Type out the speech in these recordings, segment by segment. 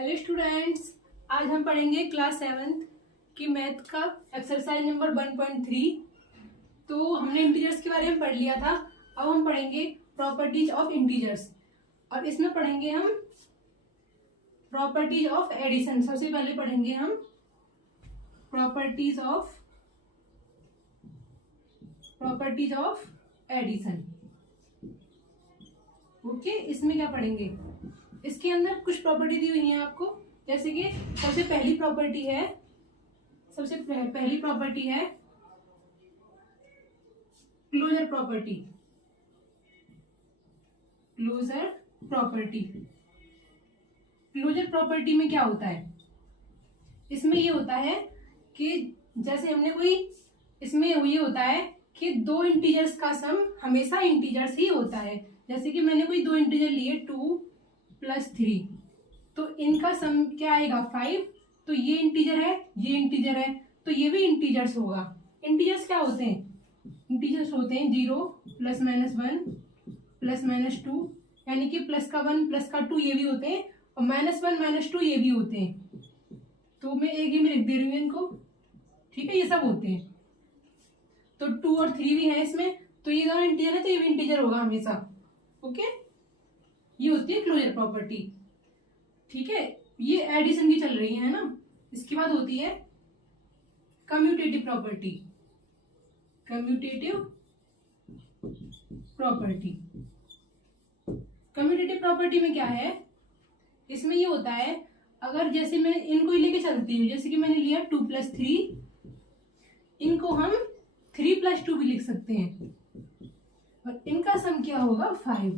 Hello students, आज हम पढ़ेंगे क्लास 7th की मैथ का एक्सरसाइज नंबर 1.3। तो हमने इंटीजर्स के बारे में पढ़ लिया था। अब हम पढ़ेंगे प्रॉपर्टीज ऑफ इंटीजर्स और इसमें पढ़ेंगे हम प्रॉपर्टीज ऑफ एडिशन। सबसे पहले पढ़ेंगे हम प्रॉपर्टीज ऑफ एडिशन। ओके, इसमें क्या पढ़ेंगे? इसके अंदर कुछ प्रॉपर्टी दी हुई है आपको, जैसे कि सबसे पहली प्रॉपर्टी है क्लोजर प्रॉपर्टी। क्लोजर प्रॉपर्टी में क्या होता है? इसमें ये होता है कि जैसे हमने कोई इसमें ये होता है कि दो इंटीजर्स का सम हमेशा इंटीजर्स ही होता है। जैसे कि मैंने कोई दो इंटीजर लिए 2 + 3, तो इनका सम क्या आएगा 5। तो ये इंटीजर है, ये इंटीजर है, तो ये भी इंटीजर्स होगा। इंटीजर्स क्या होते हैं? इंटीजर्स होते हैं 0 +-1 +-2, यानी कि +1 +2 ये भी होते हैं और -1 -2 ये भी होते हैं। तो मैं एक ही में लिख दे रही हूँ इनको, ठीक है, ये सब होते हैं। तो 2 और 3 भी है इसमें, तो ये दोनों इंटीजर है, तो ये भी इंटीजर होगा हमेशा। ओके, ये होती है क्लोजर प्रॉपर्टी। ठीक है, ये एडिशन की चल रही है ना। इसके बाद होती है कम्यूटेटिव प्रॉपर्टी। कम्यूटेटिव प्रॉपर्टी में क्या है? इसमें ये होता है, अगर जैसे मैं इनको ही लेके चलती हूँ, जैसे कि मैंने लिया 2 + 3, इनको हम 3 + 2 भी लिख सकते हैं और इनका सम क्या होगा 5।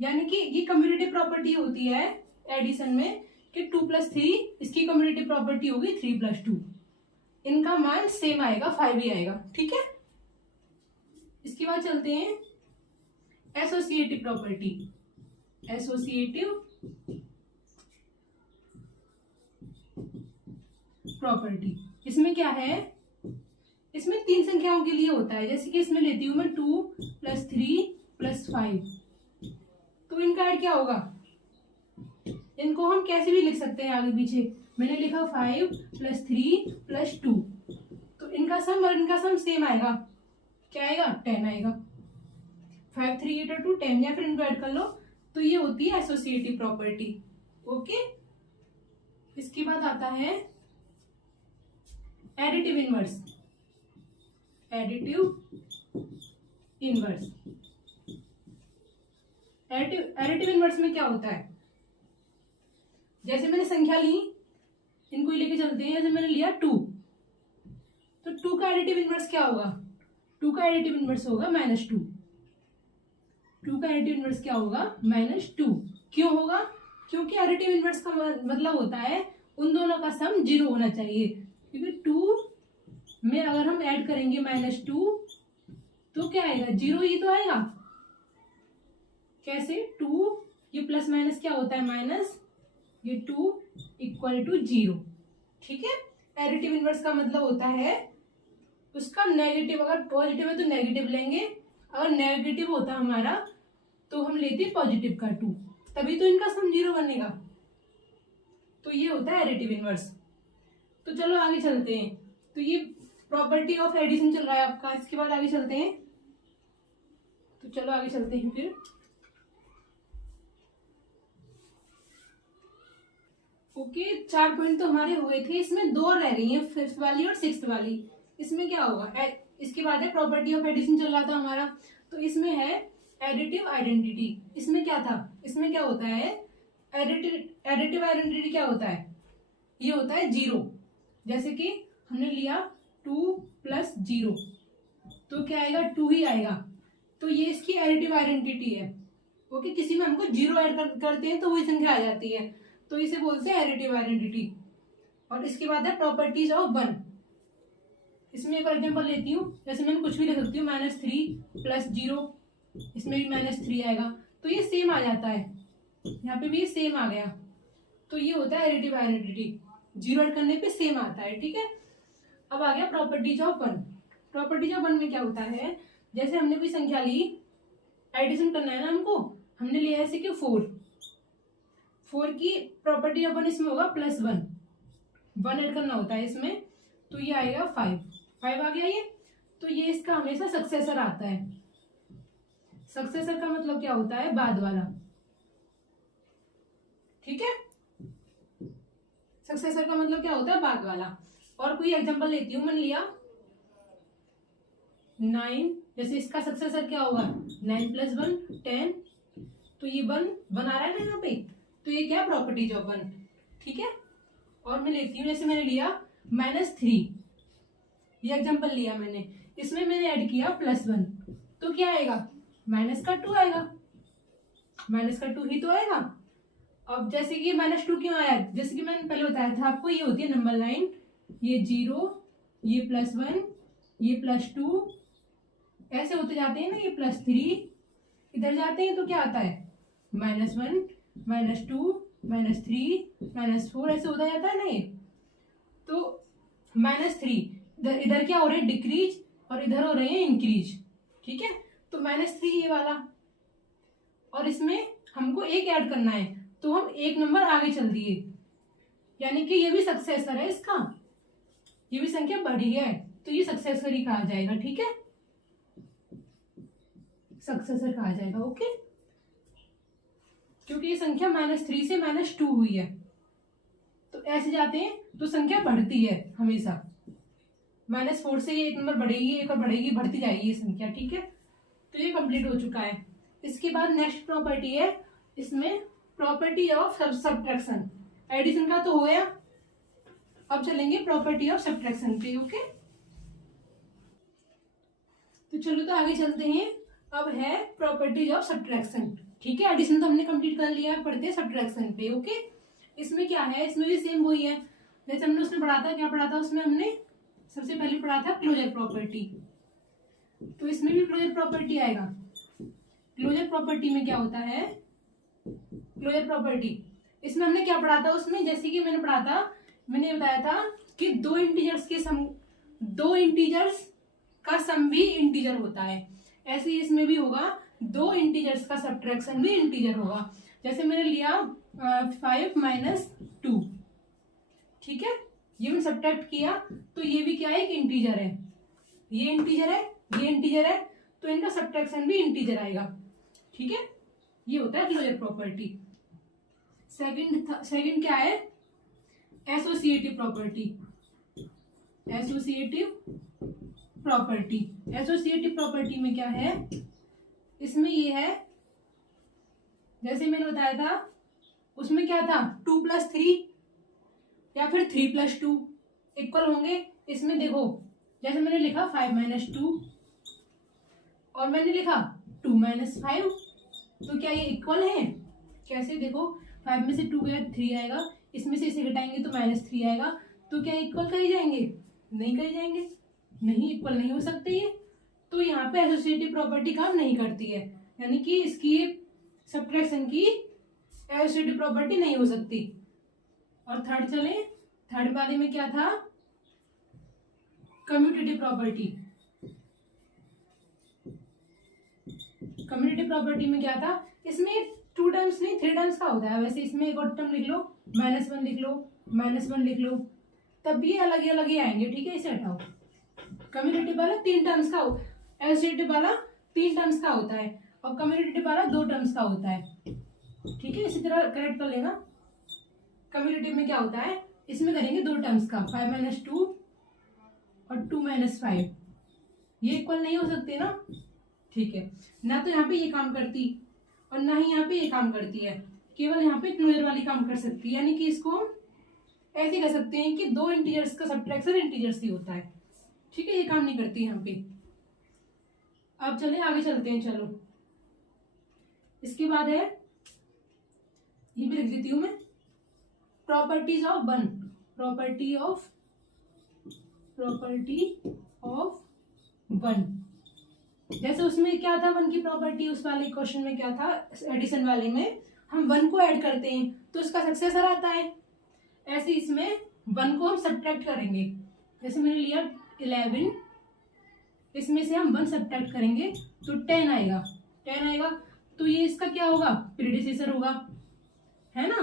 यानी कि ये कम्यूटेटिव प्रॉपर्टी होती है एडिशन में कि 2 + 3, इसकी कम्यूटेटिव प्रॉपर्टी होगी 3 + 2। इनका मान सेम आएगा, 5 ही आएगा। ठीक है, इसके बाद चलते हैं एसोसिएटिव प्रॉपर्टी। इसमें क्या है? इसमें 3 संख्याओं के लिए होता है। जैसे कि इसमें लेती हूं मैं 2 + 3 + 5, तो इनका ऐड क्या होगा? इनको हम कैसे भी लिख सकते हैं आगे पीछे। मैंने लिखा 5 + 3 + 2, तो इनका सम और इनका सम सेम आएगा। क्या आएगा? 10 आएगा। 5 3 8 और 2 10, या फिर इनको ऐड कर लो। तो ये होती है एसोसिएटिव प्रॉपर्टी। ओके, इसके बाद आता है एडिटिव इनवर्स। एडिटिव इनवर्स में क्या होता है? जैसे मैंने संख्या ली, इनको ही लेके चलते हैं। जैसे मैंने लिया 2, तो 2 का एडिटिव इनवर्स क्या होगा? 2 का एडिटिव इनवर्स होगा -2। 2 का एडिटिव इनवर्स क्या होगा? -2। क्यों होगा? क्योंकि एडिटिव इनवर्स का मतलब होता है उन दोनों का सम 0 होना चाहिए। क्योंकि 2 में अगर हम ऐड करेंगे -2, तो क्या आएगा? 0 ही तो आएगा। कैसे? 2, ये प्लस माइनस क्या होता है? माइनस, ये 2 = 0। ठीक है, एडिटिव इनवर्स का मतलब होता है उसका नेगेटिव। अगर पॉजिटिव है तो नेगेटिव लेंगे, अगर नेगेटिव होता हमारा तो हम लेते पॉजिटिव का 2, तभी तो इनका सम 0 बनेगा। तो ये होता है एडिटिव इनवर्स। तो चलो आगे चलते हैं। तो ये प्रॉपर्टी ऑफ एडिशन चल रहा है आपका। इसके बाद आगे चलते हैं। तो चलो आगे चलते हैं फिर। ओके, 4 पॉइंट तो हमारे हुए थे, इसमें 2 रह रही हैं, 5th वाली और 6th वाली। इसमें क्या होगा? इसके बाद है प्रॉपर्टी ऑफ एडिशन चल रहा था हमारा, तो इसमें है एडिटिव आइडेंटिटी। इसमें क्या था? इसमें क्या होता है? एडिटिव आइडेंटिटी क्या होता है? ये होता है 0। जैसे कि हमने लिया 2 + 0, तो क्या आएगा? 2 ही आएगा। तो ये इसकी एडिटिव आइडेंटिटी है। ओके, किसी में हमको 0 ऐड करते हैं तो वही संख्या आ जाती है, तो इसे बोलते हैं एडिटिव आइडेंटिटी। और इसके बाद है प्रॉपर्टीज ऑफ 1। इसमें एक और एग्जांपल लेती हूँ। जैसे मैं कुछ भी लिख सकती हूँ, -3 + 0, इसमें भी -3 आएगा, तो ये सेम आ जाता है। यहाँ पे भी सेम आ गया, तो ये होता है एडिटिव आइडेंटिटी। 0 ऐड करने पे सेम आता है। ठीक है, अब आ गया प्रॉपर्टीज ऑफ 1। प्रॉपर्टीज ऑफ 1 में क्या होता है? जैसे हमने कोई संख्या ली, एडिशन करना है ना हमको, हमने लिया ऐसे कि 4। 4 की प्रॉपर्टी ऑफ 1 इसमें होगा +1, 1 ऐड करना होता है इसमें, तो ये आएगा 5 आ गया ये। तो ये इसका हमेशा सक्सेसर आता है। सक्सेसर का मतलब क्या होता है? बाद वाला। ठीक है, सक्सेसर का मतलब क्या होता है? बाद वाला। और कोई एग्जांपल लेती हूँ, मैंने लिया 9, जैसे इसका सक्सेसर क्या होगा? 9 + 1 10, तो ये 1 आ रहा है ना यहाँ पे, तो ये क्या? Properties of 1। ठीक है, और मैं लेती हूँ, जैसे मैंने लिया -3, ये एग्जांपल लिया मैंने, इसमें मैंने ऐड किया +1, तो क्या आएगा? -2 आएगा। -2 ही तो आएगा। अब जैसे कि -2 क्यों आया? जैसे कि मैंने पहले बताया था आपको, ये होती है नंबर लाइन, ये 0, ये +1, ये +2, ऐसे होते जाते हैं ना, ये +3 इधर जाते हैं, तो क्या आता है? -1 -2 -3 -4, ऐसे होता जाता है ना ये। तो -3 इधर क्या हो रहा है? डिक्रीज, और इधर हो रहे हैं इंक्रीज। ठीक है, तो -3 ये वाला, और इसमें हमको एक ऐड करना है, तो हम एक नंबर आगे चल दिए, यानी कि ये भी सक्सेसर है इसका, ये भी संख्या बढ़ी है, तो ये सक्सेसर ही कहा जाएगा। ठीक है, सक्सेसर कहा जाएगा। ओके, क्योंकि ये संख्या -3 से -2 हुई है, तो ऐसे जाते हैं तो संख्या बढ़ती है हमेशा। -4 से ये एक नंबर बढ़ेगी, एक और बढ़ेगी, बढ़ती जाएगी ये संख्या। ठीक है, तो ये कंप्लीट हो चुका है। इसके बाद नेक्स्ट प्रॉपर्टी है इसमें प्रॉपर्टी ऑफ सब्ट्रैक्शन। एडिशन का तो हो गया, अब चलेंगे प्रॉपर्टी ऑफ सब्ट्रैक्शन पे। ओके, तो चलो तो आगे चलते हैं। अब है प्रॉपर्टीज ऑफ सब्ट्रैक्शन। ठीक है, एडिशन तो हमने कंप्लीट कर लिया, पढ़ते हैं सब्ट्रैक्शन पे। ओके, इसमें क्या है? इसमें भी सेम वही है जैसे हमने उसमें पढ़ा था। क्या पढ़ा था उसमें? हमने सबसे पहले पढ़ा था क्लोजर प्रॉपर्टी, तो इसमें भी क्लोजर प्रॉपर्टी आएगा। क्लोजर प्रॉपर्टी में क्या होता है? क्लोजर प्रॉपर्टी इसमें हमने क्या पढ़ा था उसमें? जैसे कि मैंने पढ़ा था, मैंने बताया था कि दो इंटीजर्स का सम भी इंटीजर होता है। ऐसे ही इसमें भी होगा, दो इंटीजर्स का सब्ट्रैक्शन भी इंटीजर होगा। जैसे मैंने लिया 5 - 2, ठीक है, ये मैंने सब्ट्रैक्ट किया, तो ये भी क्या है? एक इंटीजर है, ये इंटीजर है, ये इंटीजर है, तो इनका सब्ट्रैक्शन भी इंटीजर आएगा। ठीक है, ये होता है क्लोजर प्रॉपर्टी। सेकंड क्या है? Associative property. एसोसिएटिव प्रॉपर्टी में क्या है? इसमें ये है, जैसे मैंने बताया था उसमें क्या था? 2 + 3 या फिर 3 + 2 इक्वल होंगे। इसमें देखो, जैसे मैंने लिखा 5 - 2 और मैंने लिखा 2 - 5, तो क्या ये इक्वल है? कैसे? देखो, 5 में से 2 गया 3 आएगा, इसमें से इसे घटाएंगे तो -3 आएगा, तो क्या इक्वल कर जाएंगे? नहीं कर जाएंगे, नहीं, इक्वल नहीं हो सकते ये। तो यहाँ पे एसोसिएटिव प्रॉपर्टी काम नहीं करती है, यानी कि इसकी सब्ट्रैक्शन की एसोसिएटिव प्रॉपर्टी नहीं हो सकती। और थर्ड वाले में क्या था? Commutative property. कम्यूटेटिव प्रॉपर्टी में क्या था? इसमें 2 टर्म्स नहीं 3 टर्म्स का होता है। वैसे इसमें एक और टर्म लिख लो, -1 लिख लो, -1 लिख लो, तब भी अलग ही आएंगे। ठीक है, इसे हटाओ। कम्यूटेटिव वाला 3 टर्म्स का, एसोसिएटिव वाला 3 टर्म्स का होता है, और कम्यूटेटिव वाला 2 टर्म्स का होता है। ठीक है, इसी तरह करेक्ट कर लेना। कम्यूटेटिव में क्या होता है? इसमें करेंगे 2 टर्म्स का, 5 - 2 और 2 - 5, ये इक्वल नहीं हो सकते ना। ठीक है, ना तो यहाँ पे ये काम करती और ना ही यहाँ पे ये काम करती है, केवल यहाँ पे क्लोजर वाली काम कर सकती है। यानी कि इसको हम ऐसे कह सकते हैं कि दो इंटीजर्स का सब्ट्रैक्शन इंटीजर्स ही होता है। ठीक है, ये काम नहीं करती यहाँ पे। अब चले आगे चलते हैं। चलो, इसके बाद है, ये भी लिख देती हूँ मैं, प्रॉपर्टीज ऑफ 1। प्रॉपर्टी ऑफ 1, जैसे उसमें क्या था 1 की प्रॉपर्टी? उस वाले क्वेश्चन में क्या था? एडिशन वाले में हम 1 को ऐड करते हैं तो उसका सक्सेसर आता है। ऐसे इसमें 1 को हम सब्ट्रैक्ट करेंगे। जैसे मैंने लिया 11, इसमें से हम 1 सब्ट्रैक्ट करेंगे तो 10 आएगा। तो ये इसका क्या होगा? प्रीडिसेसर होगा, है ना।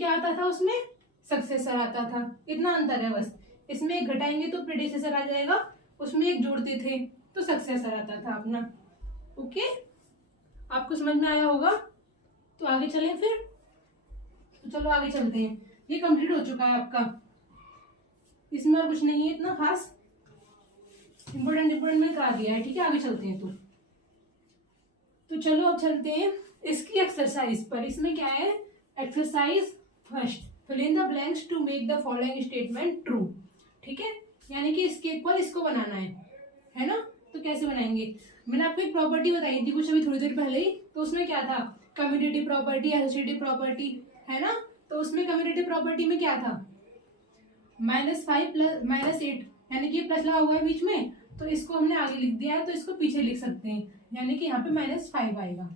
क्या आता था, उसमें सक्सेसर आता था, इतना अंतर है बस। इसमें एक घटाएंगे तो प्रेडिसेसर आ जाएगा, उसमें एक जोड़ते थे तो सक्सेसर आता था अपना। ओके, आपको समझ में आया होगा। तो आगे चलें फिर। तो चलो आगे चलते हैं। ये कंप्लीट हो चुका है आपका, इसमें और कुछ नहीं है इतना खास, इम्पोर्टेंट मैंने करा दिया है। ठीक है, आगे चलते हैं। तो चलो अब चलते हैं इसकी एक्सरसाइज पर। इसमें क्या है, exercise first, fill in the blanks to make the following statement true. ठीक है, यानी कि इसके इक्वल इसको बनाना है ना। तो कैसे बनाएंगे, मैंने आपको एक प्रॉपर्टी बताई थी कुछ अभी थोड़ी देर पहले ही। तो उसमें क्या था, कम्यूटेटिव प्रॉपर्टी, एसोसिएटिव प्रॉपर्टी, है ना। तो उसमें कम्यूटेटिव प्रॉपर्टी में क्या था, -5 प्लस -8, यानी कि प्लस लगा हुआ है बीच में, तो इसको हमने आगे लिख दिया है, तो इसको पीछे लिख सकते हैं, यानी कि यहाँ पे -5 आएगा।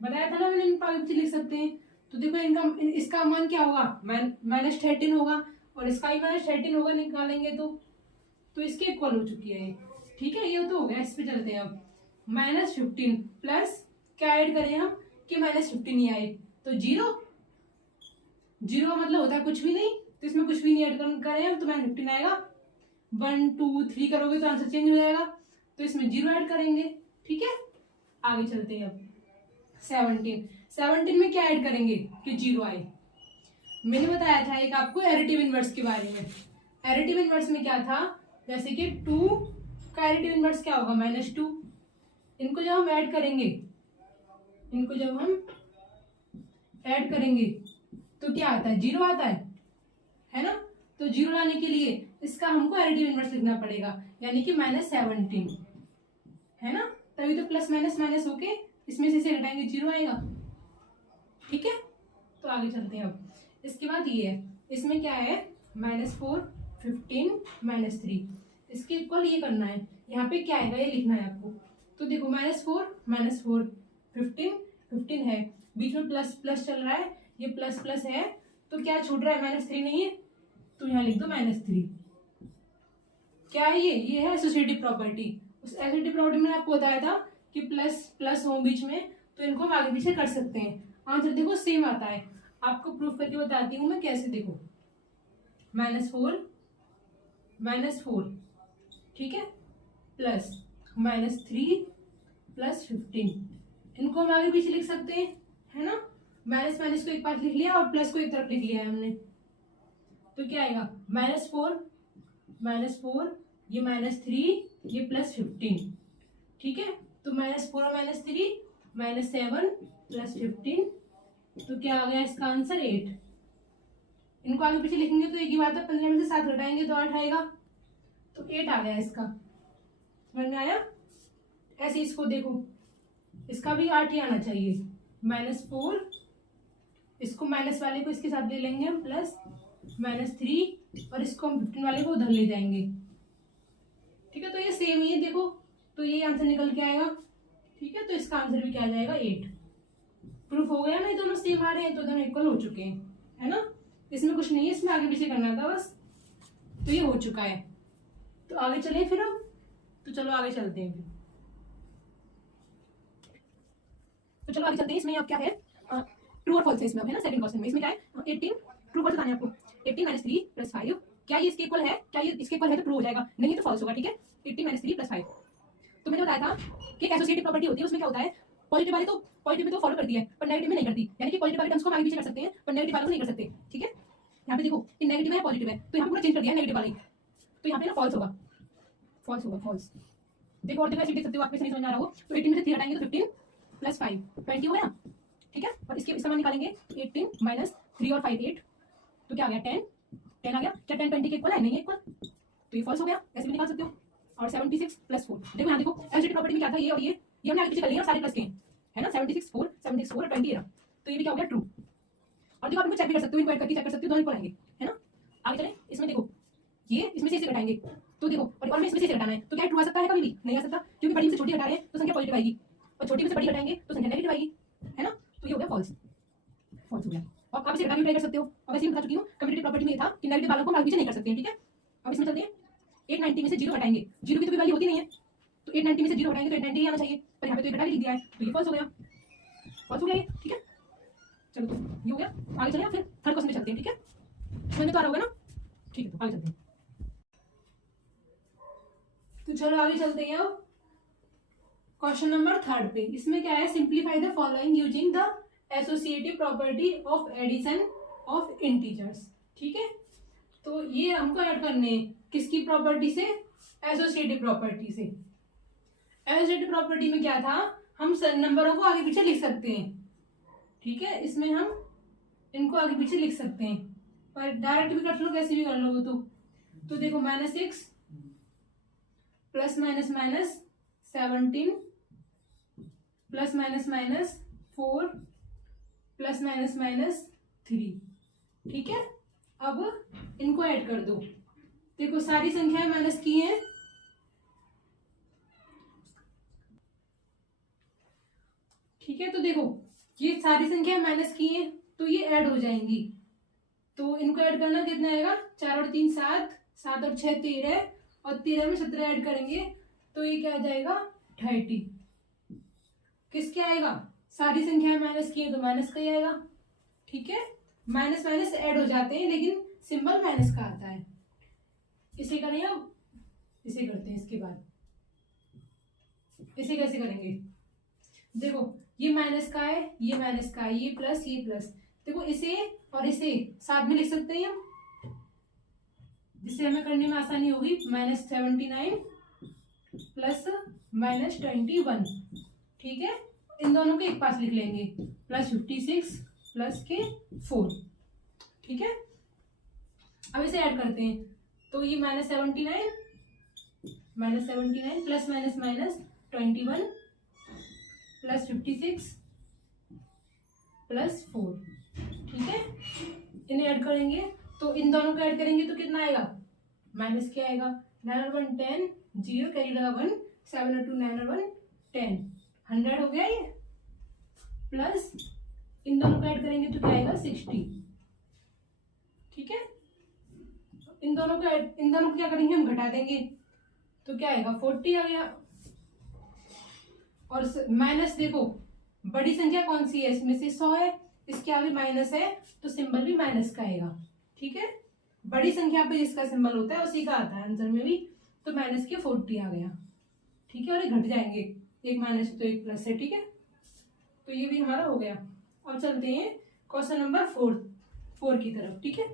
बताया था ना मैंने, इनको आगे पीछे लिख सकते हैं। तो देखो इनका, इसका मान क्या होगा, -13 होगा, और इसका भी -13 होगा, निकालेंगे तो इसके इक्वल हो चुकी है ये। ठीक है, ये तो हो गया। इस पे चलते हैं अब। -15 प्लस क्या ऐड करें हम कि -15 ही आए, तो 0 का मतलब होता है कुछ भी नहीं, तो इसमें कुछ भी नहीं ऐड करें हम तो -15 आएगा। 1 2 3 करोगे तो आंसर चेंज हो जाएगा, तो इसमें 0 ऐड करेंगे। ठीक है, आगे चलते हैं अब। 17 में क्या ऐड करेंगे कि 0 आए। मैंने बताया था एक आपको एडिटिव इनवर्स के बारे में। एडिटिव इनवर्स में क्या था, जैसे कि 2 का एडिटिव इनवर्स क्या होगा, -2। इनको जब हम ऐड करेंगे तो क्या आता है, 0 आता है ना। तो 0 लाने के लिए इसका हमको एडिटिव इनवर्स लिखना पड़ेगा, यानी कि -17, है ना। तभी तो प्लस माइनस माइनस होके इसमें से घटाएंगे 0 आएगा। ठीक है, तो आगे चलते हैं अब। इसके बाद ये है, इसमें क्या है, -4 15 -3, इसके इक्वल ये करना है। यहाँ पे क्या आएगा ये लिखना है आपको। तो देखो -4 15 है, बीच में प्लस प्लस चल रहा है, ये प्लस प्लस है, तो क्या छूट रहा है, -3 नहीं है, तो यहाँ लिख दो -3। क्या है ये है एसोसिएटिव प्रॉपर्टी। उस एसोसिएटिव प्रॉपर्टी में आपको बताया था कि प्लस प्लस हो बीच में, तो इनको हम आगे पीछे कर सकते हैं। आंसर देखो सेम आता है, आपको प्रूफ करके बताती हूँ मैं कैसे। देखो -4 ठीक है, प्लस -3 प्लस 15, इनको हम आगे पीछे लिख सकते हैं, है ना। माइनस माइनस को एक पास लिख लिया और प्लस को एक तरफ लिख लिया है हमने, तो क्या आएगा, -4 ये -3 ये +15। ठीक है, तो -4 और -3 -7 + 15, तो क्या आ गया इसका आंसर 8। इनको आगे पीछे लिखेंगे तो एक ही बात है, 15 में से 7 घटाएंगे तो 8 आएगा, तो 8 आ गया इसका। समझ में आया। ऐसे इसको देखो, इसका भी 8 ही आना चाहिए। -4, इसको माइनस वाले को इसके साथ ले लेंगे हम, प्लस -3 और इसको हम 15 वाले को उधर ले जाएंगे। ठीक है, तो ये सेम ही है देखो, तो ये आंसर निकल के आएगा। ठीक है, तो इसका आंसर भी क्या आ जाएगा 8। प्रूफ हो गया ना, ये दोनों सेम आ रहे हैं तो दोनों इक्वल हो चुके हैं, है ना। इसमें कुछ नहीं है, इसमें आगे पीछे करना था बस, तो ये हो चुका है। तो आगे चले फिर अब, तो चलो आगे चलते हैं। तो चलो आगे चलते हैं। इसमें अब क्या है, ट्रू और फॉल्स है इसमें, है ना। सेकंड क्वेश्चन में इसमें क्या है, 18 ट्रू फॉल्स बताना है आपको। 18 - 3 + 5, क्या ये इसके इक्वल है, क्या ये इसके इक्वल है तो ट्रू हो जाएगा, नहीं तो फॉल्स होगा। ठीक है, 18 - 3 + 5। तो मैंने बताया था कि एक एसोसिएटिव प्रॉपर्टी होती है, उसमें क्या होता है, पॉजिटिव वाले तो पॉजिटिव में तो फॉलो करती है पर नेगेटिव में नहीं करती, यानी कि पॉजिटिव वाले टर्म्स को हम आगे पीछे कर सकते हैं पर नेगेटिव वालों को नहीं कर सकते। ठीक है, यहाँ पे देखो ये नेगेटिव है पॉजिटिव है, तो यहाँ पूरा चेंज कर दिया है नेगेटिव वाले, तो यहाँ पे ना फॉल्स होगा, फॉल्स। देखो और देखो ऐसे देख सकते हो, आपको नहीं समझ आ रहा हो तो 18 में से 3 हटाएंगे तो 15 + 5 20 हो गया। ठीक है, और इसके समान निकालेंगे, 18 - 3 और 5 8, तो क्या आ गया 10 आ गया। क्या 10 20 के इक्वल है, नहीं है इक्वल, तो ये फॉल्स हो गया। ऐसे भी निकाल सकते हो। और 76 + 4, देखो यहाँ देखो एसोसिएटिव प्रॉपर्टी में क्या था, ये और ये हमने आगे पीछे कर लिया और सारे प्लस के हैं, है ना। 76 4 और 20 है, तो ये भी क्या हो गया ट्रू। और देखो आप इनको चेक भी कर सकते हो, इनको ऐड करके चेक कर सकते हो, दोनों इक्वल आएंगे, है ना। आगे चले, इसमें देखो ये इसमें से इसे घटाएंगे, तो देखो और इसमें से इसे घटाना है, तो क्या ट्रू आ सकता है, कभी भी नहीं आ सकता, क्योंकि बड़ी में से छोटी हटा रहे हैं तो संख्या पॉजिटिव आएगी, और छोटी में से बड़ी हटाएंगे तो संख्या नेगेटिव आएगी, है ना। तो ये हो गया फॉल्स हो गया। और आप इसे घटा के ट्राई कर सकते हो। अब ऐसे ही बता चुकी हूँ, कम्यूटेटिव प्रॉपर्टी में था कि नेगेटिव वालों को आगे पीछे नहीं कर सकते हैं। ठीक है, अब इसमें चलते हैं। 890 में से 0 हटाएंगे, 0 की तो कोई वैल्यू होती नहीं है, तो 890 में से 0 हटाएंगे तो 890 ही आना चाहिए, पर यहाँ पे तो घटा के लिख दिया है, तो ये फॉल्स हो गया, फॉल्स हो गया ये। ठीक है, चलो तो ये हो गया। आगे चले, फिर थर्ड क्वेश्चन पे चलते हैं, ठीक है? समझ में तो आ रहा होगा ना? ठीक है, तो आगे चलते हैं। तो चलो आगे चलते हैं अब क्वेश्चन नंबर थर्ड पे। इसमें क्या है, simplify the following using the associative property of addition of integers. ठीक है, तो ये हमको ऐड करने किसकी प्रॉपर्टी से, एसोसिएटिव प्रॉपर्टी से। एसोसिएटिव प्रॉपर्टी में क्या था, हम नंबरों को आगे पीछे लिख सकते हैं। ठीक है, इसमें हम इनको आगे पीछे लिख सकते हैं, और डायरेक्ट भी कर लो, कैसे भी कर लो। तो देखो -6 plus minus minus 17 plus minus minus 4 plus minus minus 3। ठीक है, अब इनको ऐड कर दो। देखो सारी संख्याएं माइनस की हैं, ठीक है। तो देखो ये सारी संख्याएं माइनस की हैं, तो ये ऐड हो जाएंगी। तो इनको ऐड करना कितना आएगा, 4 और 3 7, 7 और 6 13, और 13 में 17 ऐड करेंगे तो ये क्या आ जाएगा 30। किसके आएगा, सारी संख्याएं माइनस की है तो माइनस का ही आएगा। ठीक है, माइनस माइनस ऐड हो जाते हैं लेकिन सिंबल माइनस का आता है। इसे करें, अब इसे करते हैं। इसके बाद इसे कैसे करेंगे, देखो ये माइनस का है, ये माइनस का है, ये प्लस ये प्लस। देखो इसे और इसे साथ में लिख सकते हैं हम, जिससे हमें करने में आसानी होगी। -79 प्लस -21। ठीक है, इन दोनों को एक पास लिख लेंगे, +56 प्लस के 4। ठीक है, अब इसे ऐड करते हैं। तो ये -79 plus minus minus 21 plus 56 plus 4। ठीक है, इन्हें ऐड करेंगे, तो इन दोनों को ऐड करेंगे तो कितना आएगा, माइनस क्या आएगा, 9 और 1 10, 0 कैरी लगा 1, 7 और 2 9 और 1 10, 100 हो गया ये। प्लस इन दोनों को ऐड करेंगे तो क्या आएगा 60। ठीक है, इन दोनों को क्या करेंगे, हम घटा देंगे तो क्या आएगा 40 आ गया। और माइनस, देखो बड़ी संख्या कौन सी है, इसमें से 100 है, इसके आगे माइनस है तो सिंबल भी माइनस का आएगा। ठीक है, बड़ी संख्या पे जिसका सिंबल होता है उसी का आता है आंसर में भी। तो माइनस के 40 आ गया। ठीक है, और ये घट जाएंगे, एक माइनस तो एक प्लस है। ठीक है, तो ये भी हमारा हो गया। अब चलते हैं क्वेश्चन नंबर 4 की तरफ। ठीक है,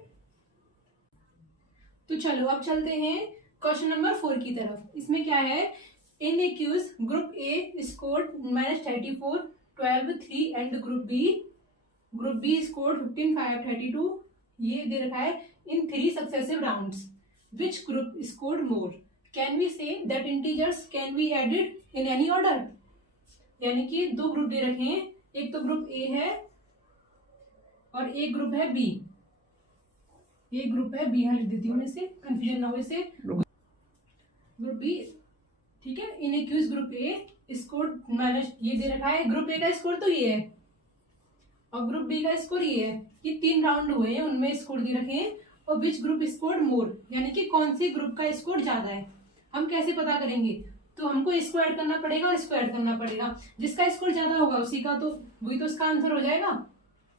तो चलो अब चलते हैं क्वेश्चन नंबर 4 की तरफ। इसमें क्या है, in a quiz group A scored -34 12 3 and group B scored 15 5 32। ये दे रखा है in 3 successive rounds, which group scored more, can we say that integers can be added in any order. यानी कि 2 ग्रुप दे रखे हैं, एक तो ग्रुप ए है और एक ग्रुप है बी। एक ग्रुप है बी, यहाँ लिख देती हूँ, इससे कंफ्यूजन ना हो। इसे ग्रुप बी, ठीक है, in a quiz group A score minus, ये दे रखा है ग्रुप ए का स्कोर तो ये है और ग्रुप बी का स्कोर ये है। ये 3 राउंड हुए हैं, उनमें स्कोर दे रखे हैं, और विच ग्रुप स्कोर मोर, यानी कि कौन से ग्रुप का स्कोर ज्यादा है। हम कैसे पता करेंगे, तो हमको इसको ऐड करना पड़ेगा और इसको ऐड करना पड़ेगा। जिसका स्कोर ज्यादा होगा उसी का, तो वही तो उसका आंसर हो जाएगा।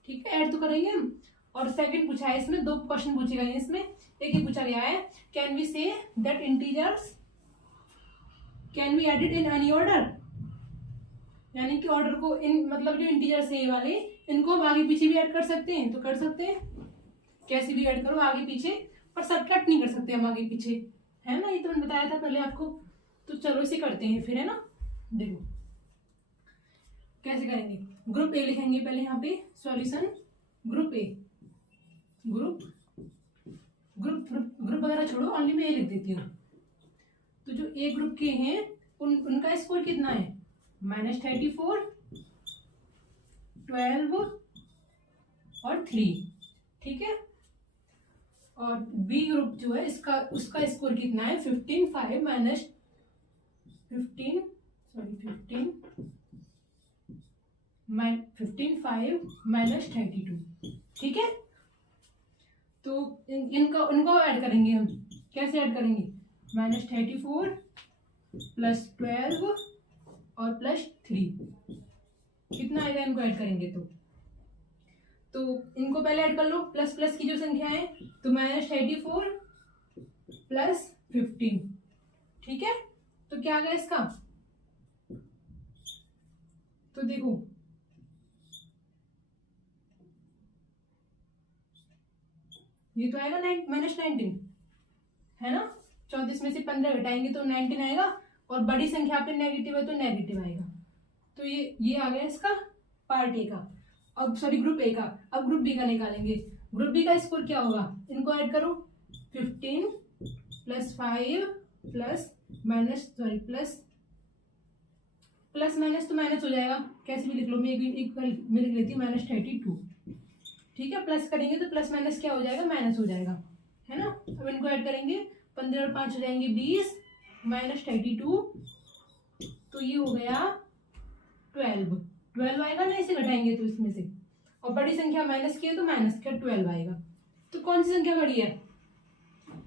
ठीक है, ऐड तो करेंगे हम। और सेकंड पूछा है, इसमें 2 क्वेश्चन पूछे गए हैं। इसमें एक ही पूछा गया है, can we say that integers can be added in any order, यानी कि ऑर्डर को इन, मतलब जो इंटीजर्स है ये वाले, इनको हम आगे पीछे भी ऐड कर सकते हैं। तो कर सकते हैं, कैसे भी ऐड करो आगे पीछे, पर सब्ट्रैक्ट नहीं कर सकते हम आगे पीछे, है ना, ये तो मैंने बताया था पहले आपको। तो चलो इसे करते हैं फिर, है ना। देखो कैसे करेंगे, ग्रुप ए लिखेंगे पहले यहाँ पे, सॉल्यूशन ग्रुप ए, ग्रुप वगैरह छोड़ो, ओनली मैं ए लिख देती हूँ। तो जो ए ग्रुप के हैं उनका स्कोर कितना है, -34 12 और 3। ठीक है, और बी ग्रुप जो है उसका स्कोर कितना है, 15 5 -32। ठीक है, तो उनको ऐड करेंगे हम, कैसे ऐड करेंगे, -34 प्लस 12 और प्लस 3, कितना आएगा इनको ऐड करेंगे तो तो इनको पहले ऐड कर लो, प्लस प्लस की जो संख्या है, तो -34 प्लस 15, ठीक है। तो क्या आ गया इसका, तो देखो ये तो आएगा -19 है ना, 34 में से 15 घटाएंगे तो 19 आएगा, और बड़ी संख्या पे नेगेटिव है तो नेगेटिव आएगा। तो ये आ गया इसका पार्ट ए का। अब सॉरी ग्रुप ए का। अब ग्रुप बी का निकालेंगे। ग्रुप बी का स्कोर क्या होगा, इनको ऐड करो, 15 plus 5 plus minus sorry plus minus तो माइनस हो जाएगा, कैसे भी लिख लो, मैं लिख लेती हूँ -32, ठीक है। प्लस करेंगे तो प्लस माइनस क्या हो जाएगा, माइनस हो जाएगा, है ना। अब इनको ऐड करेंगे, 15 और 5 हो जाएंगे 20 -32, तो ये हो गया 12 आएगा ना, इसे घटाएंगे तो इसमें से, और बड़ी संख्या माइनस की है तो माइनस का 12 आएगा। तो कौन सी संख्या बड़ी है,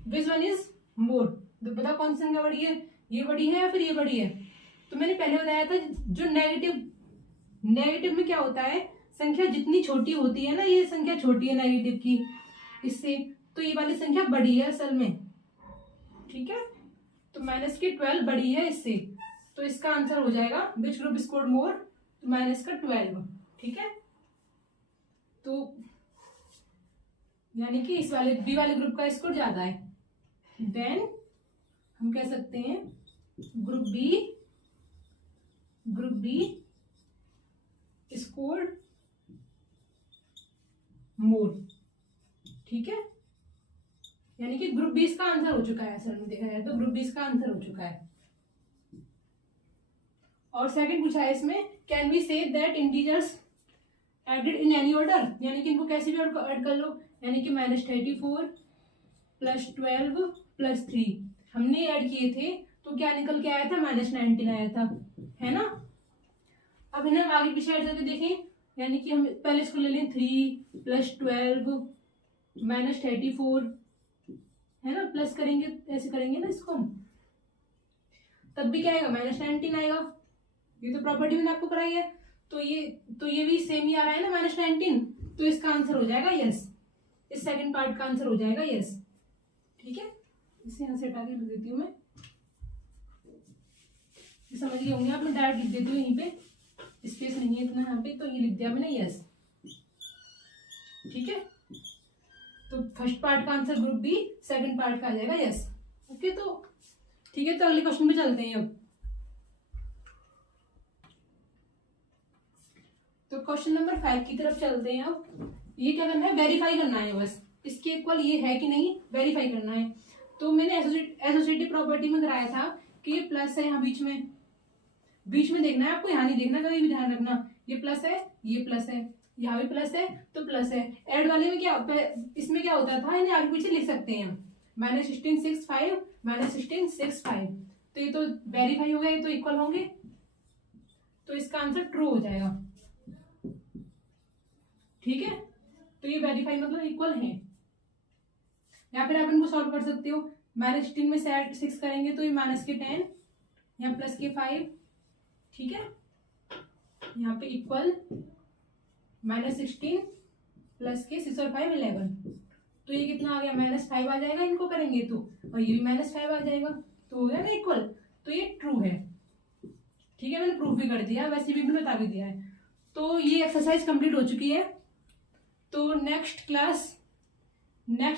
विच वन इज मोर, तो बताओ कौन सी संख्या बड़ी है, ये बड़ी है या फिर ये बड़ी है। तो मैंने पहले बताया था जो नेगेटिव में क्या होता है, संख्या जितनी छोटी होती है ना, ये संख्या छोटी है नेगेटिव की इससे, तो ये वाली संख्या बड़ी है असल में, ठीक है। तो माइनस की 12 बड़ी है इससे, तो इसका आंसर हो जाएगा विच ग्रुप स्कोर्ड मोर, तो माइनस का 12, ठीक है। तो यानी कि इस वाले बी वाले ग्रुप का स्कोर ज्यादा है, देन हम कह सकते हैं ग्रुप बी स्कोर्ड मोर, ठीक है। यानी कि ग्रुप बी इसका आंसर हो चुका है, असल में देखा जाए तो ग्रुप बी इसका आंसर हो चुका है। और सेकंड पूछा है इसमें, can we say that integers added in any order, यानी कि इनको कैसे भी ऐड कर लो, यानी कि -34 प्लस 12 प्लस 3 हमने ऐड किए थे, तो क्या निकल के आया था, -19 आया था, है ना। अब इन्हें हम आगे पीछे ऐड करके देखें, यानी कि हम पहले इसको ले लें 3 प्लस 12 -34, है ना, प्लस करेंगे ऐसे करेंगे ना इसको हम, तब भी क्या आएगा, -19 आएगा। ये तो प्रॉपर्टी मैंने आपको कराई है, तो ये भी सेम ही आ रहा है ना -19, तो इसका आंसर हो जाएगा यस, इस सेकंड पार्ट का आंसर हो जाएगा यस, ठीक है। इसे यहाँ से हटा के लिख देती हूँ मैं, समझ गए होंगे आप, मैं डायरेक्ट लिख देती हूँ, यहीं पे स्पेस नहीं है इतना यहाँ पे, तो ये लिख दिया मैंने यस, ठीक है। तो फर्स्ट पार्ट का answer group B, second part का आ जाएगा यस, ओके। तो ठीक है, तो अगले क्वेश्चन पे चलते हैं अब। तो क्वेश्चन नंबर 5 की तरफ चलते हैं अब। ये क्या करना है, वेरीफाई करना है, बस इसके इक्वल ये है कि नहीं वेरीफाई करना है। तो मैंने एसोसिएटिव प्रॉपर्टी में कराया था कि ये प्लस है, यहाँ बीच में देखना है आपको, यहाँ नहीं देखना, कभी भी ध्यान रखना, ये प्लस है, ये प्लस है, यहाँ भी प्लस है तो प्लस है। ऐड वाले में क्या, इसमें क्या होता था, इन्हें आगे पीछे लिख सकते हैं, -16 6 5 -16 6 5, तो ये तो वेरीफाई हो गया, ये तो इक्वल होंगे, तो इसका आंसर ट्रू हो जाएगा, ठीक है। तो ये वेरीफाई मतलब इक्वल है, या फिर आप इनको सॉल्व कर सकते हो, -16 में से 6 करेंगे तो ये -10, यहाँ प्लस के 5, ठीक है। यहाँ पे इक्वल -16 प्लस के 6 और 5 11, तो ये कितना आ गया, -5 आ जाएगा इनको करेंगे तो, और ये भी -5 आ जाएगा, तो हो गया ना इक्वल, तो ये ट्रू है, ठीक है। मैंने प्रूफ भी कर दिया, वैसे भी मैंने बता भी दिया है। तो ये एक्सरसाइज कंप्लीट हो चुकी है। तो नेक्स्ट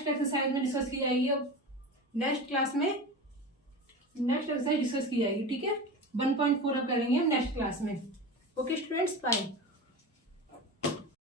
एक्सरसाइज में डिस्कस की जाएगी, अब नेक्स्ट क्लास में नेक्स्ट एक्सरसाइज डिस्कस की जाएगी, ठीक है। 1.4 अब करेंगे हम नेक्स्ट क्लास में। Okay students, bye.